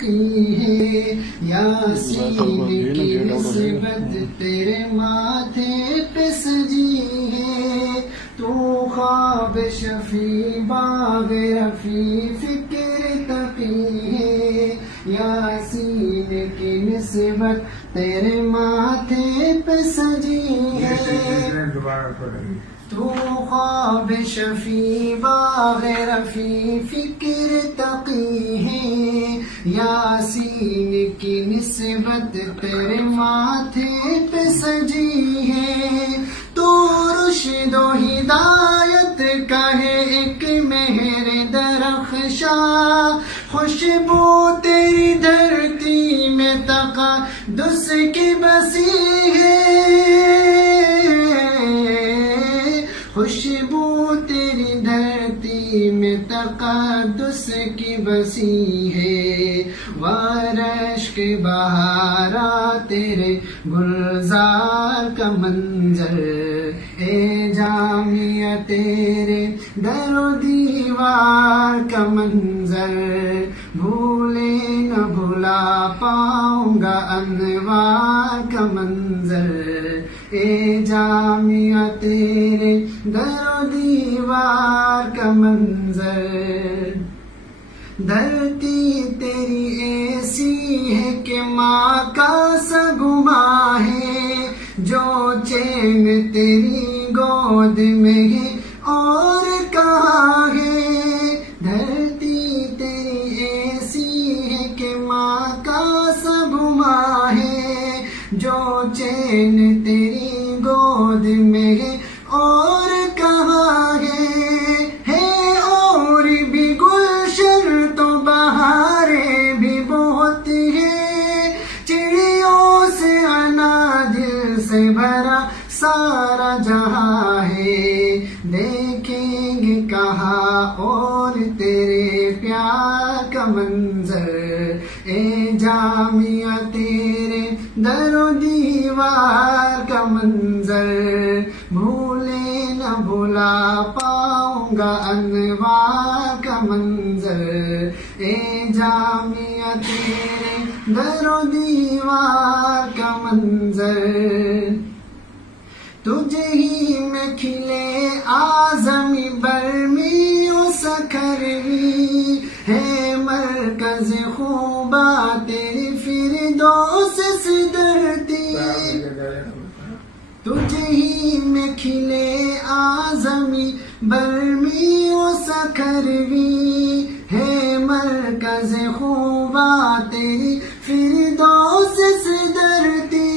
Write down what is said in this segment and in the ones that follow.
تقی ہے، یاسین کی نسبت تیرے ماتھے پہ سجی ہے، تو خواب شفیع باغ رفیع فکر تقی ہے، یاسین کی نسبت تیرے ماتھے پہ سجی ہے، تو خواب شفیع باغ رفیع فکر تقی ہے، یاسین کی نسبت تیرے ماتھے پہ سجی ہے، تو رشد و ہدایت کا ہے ایک مہر درخشاں، خوشبو تیری دھرتی میں تقدس کی بسی ہے، خوشبو تیری دھرتی میں تقدس کی بسی ہے، وارش کے بہارا تیرے گلزار کا منظر، اے جامعہ تیرے در و دیوار کا منظر، بھولے نہ بھلا پاؤں گا انوار کا منظر، اے جامعہ تیرے در و دیوار کا منظر، دھرتی تیری ایسی ہے کہ ماں کا سا گما ہے، جو چین تیری گود میں ہے اور کہاں ہے، دھرتی تیری ایسی ہے کہ ماں کا سا گما ہے، جو چین تیری گود میں ہے اور کہاں ہے اور بھی گلشن تو بہاریں بھی بہت ہیں، چڑیوں سے انا دل سے بھرا سارا جہاں ہے، دیکھیں گے کہاں اور تیرے پیار کا منظر، اے جامعہ تیرے در و دیوار کا منظر، بھولے نہ بھلا پاؤں گا انوار کا منظر، اے جامعہ تیرے در و دیوار کا منظر، تجھے ہی میں کھلے اعظمی برمی و سکھروی، ہے مرکز خوبا تیری فردوس سدرتی، تجھے ہی میں کھلے اعظمی برمی و سکھروی، ہے مرکز خوبا تیری فردوس سدرتی،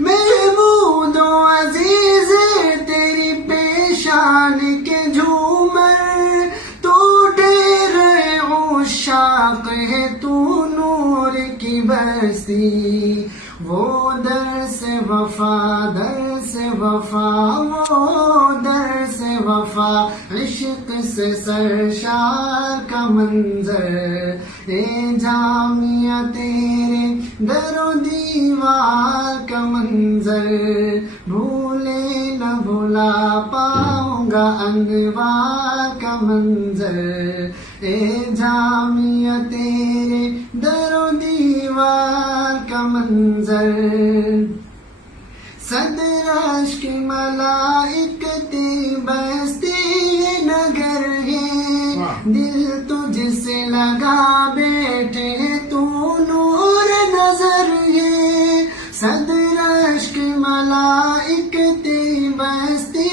محمود و عزیز تیری پیشان کے جھومر، تو ڈیر عشاق ہے تو نور کی بستی، وہ در سے وفا در سے وفا وہ در سے وفا، عشق سے سرشار کا منظر، اے جامعہ تیرے در و دیوار کا منظر، بھولے نہ بھلا پاؤں گا انوار کا منظر، اے جامعہ تیرے در و دیوار کا منظر، صدر عشق ملائکتی بستی نگر ہے، دل تجھ سے لگا بیٹھے تو نور نظر ہے، صدر عشق ملائکتی بستی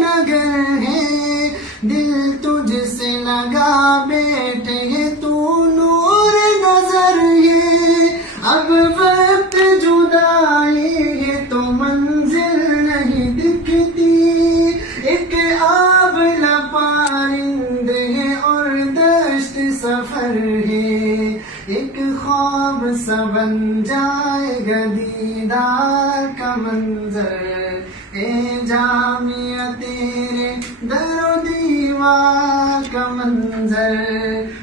نگر ہے، دل تجھ سے لگا بیٹھے تو نور نظر ہے، اب وقت جدائی ہے تو منزل نہیں دکھتی، ایک آبلہ پارند ہے اور دشت سفر ہے، ایک خواب سا بن جائے گا دیدار کا منظر، اے جامعہ تیرے در و دیوار کا منظر،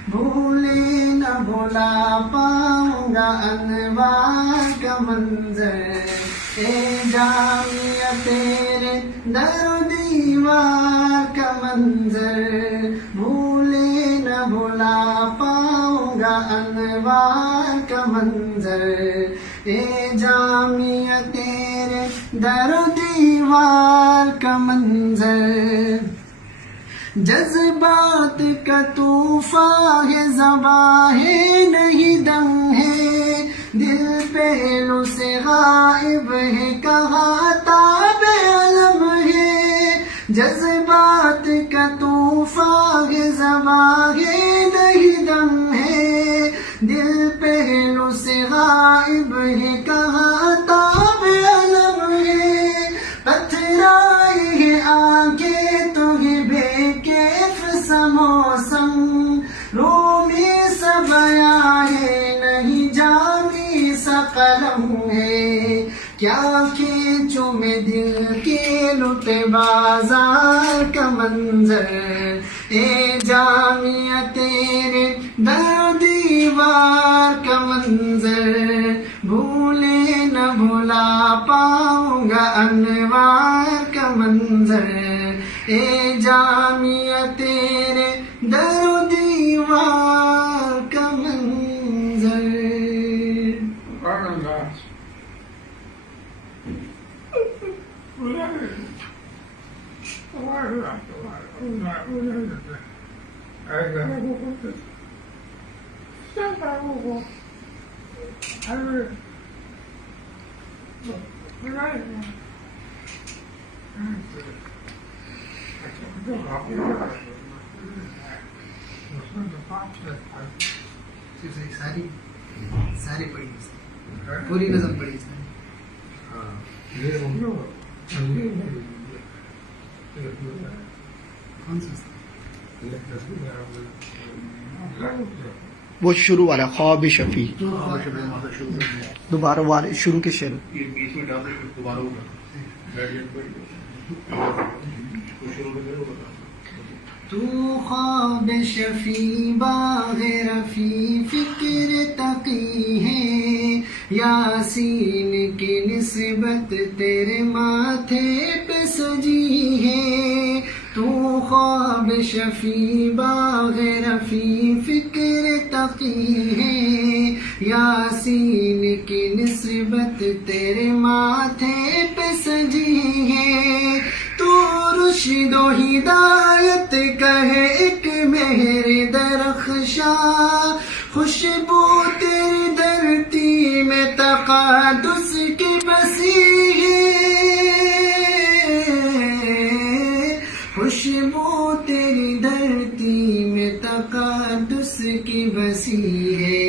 بھولے نہ بھلا پاؤں گا انوار کا منظر، اے جامعہ تیرے در و دیوار کا منظر، بھولے نہ بھلا پاؤں گا انوار کا منظر، اے جامعہ تیرے در و دیوار کا منظر، جذبات کا طوفان ہے، زباں ہے نہیں دم ہے، دل پہلو سے غائب ہے، کہاں تاب علم ہے، جذبات کا طوفان ہے، زباں ہے نہیں دم ہے، دل پہلو سے غائب ہے، کہاں تاب علم ہے، پتھرائی ہے آنکھیں تو ہی بے کیف سا موسم، رومی سا بیاں ہے نہیں جامی سا قلم ہے، کیا کھینچوں میں دل کے لٹے بازار کا منظر، اے جامعہ تیرے در و دیوار کا منظر، بھولے نہ بھلا پاؤں گا انوار کا منظر، اے جامعہ تیرے در و دیوار کا منظر۔ ساری پڑھی پوری نظم پڑھی وہ شروع والا خواب شفیع دوبارہ والے شروع کے شعر تو خواب شفیع باغ رفیع فکر تقی ہے، یاسین کی نسبت تیرے ماتھے پہ سجی ہے، تو خواب شفیع باغ رفیع فکر تقی ہے، یاسین کی نسبت تیرے ماتھے پہ سجی ہے، تو رشد و ہدایت کا ہے ایک مہر درخشاں، خوشبو تیری دھرتی میں تقدس کی بسی ہے، خوشبو تیری دھرتی میں تقدس کی بسی ہے،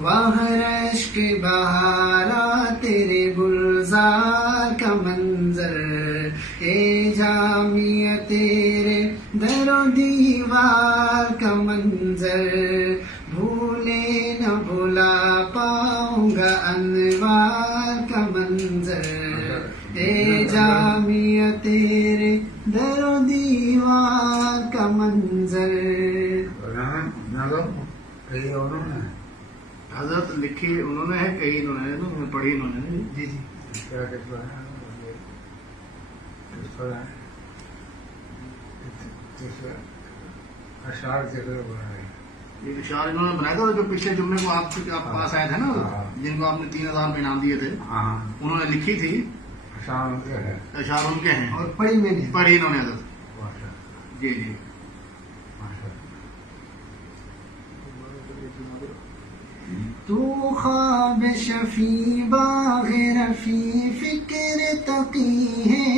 وہاں رشک بہارا تیرے گلزار کا منظر، اے جامعہ تیرے در و دیوار کا منظر، بھولے نہ بھلا پاؤں گا انوار کا منظر، اے جامعہ تیرے در و دیوار کا منظر۔ حضرت لکھی انہوں نے ہے، کئی انہوں نے پڑھی انہوں نے، جی جی اشعار انہوں نے بنایا تھا جو پچھلے جمعے کو آپ کے پاس آئے تھے نا، جن کو آپ نے 3000 میں انعام دیے تھے، انہوں نے لکھی تھی، اشعار ان کے ہیں اور پڑھی میں نے، پڑھی انہوں نے حضرت، جی جی۔ تو خواب شفیع باغ رفیع فکر تقی ہے،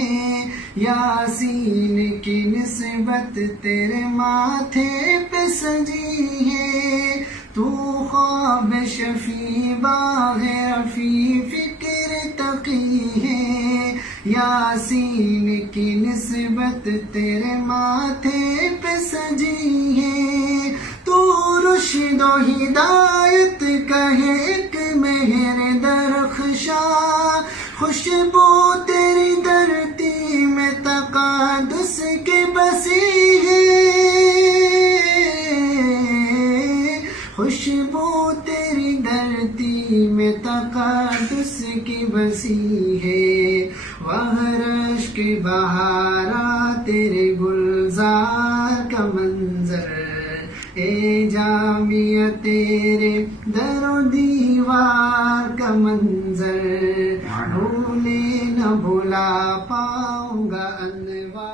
یاسین کی نسبت تیرے ماتھے پہ سجی ہے، تو خواب شفیع باغ رفیع فکر تقی ہے، یاسین کی نسبت تیرے ماتھے پہ سجی ہے، تو رشد و ہدایت کا ہے ایک مہر درخشاں، خوشبو تیری دھرتی میں تقدس کی بسی ہے، خوشبو تیری دھرتی میں تقدس کی بسی ہے، وہاں رشک بہارا تیرے گلزار کا منظر، اے جامعہ تیرے در و دیوار کا منظر بھولے نہ بھلا پاؤں گا انوار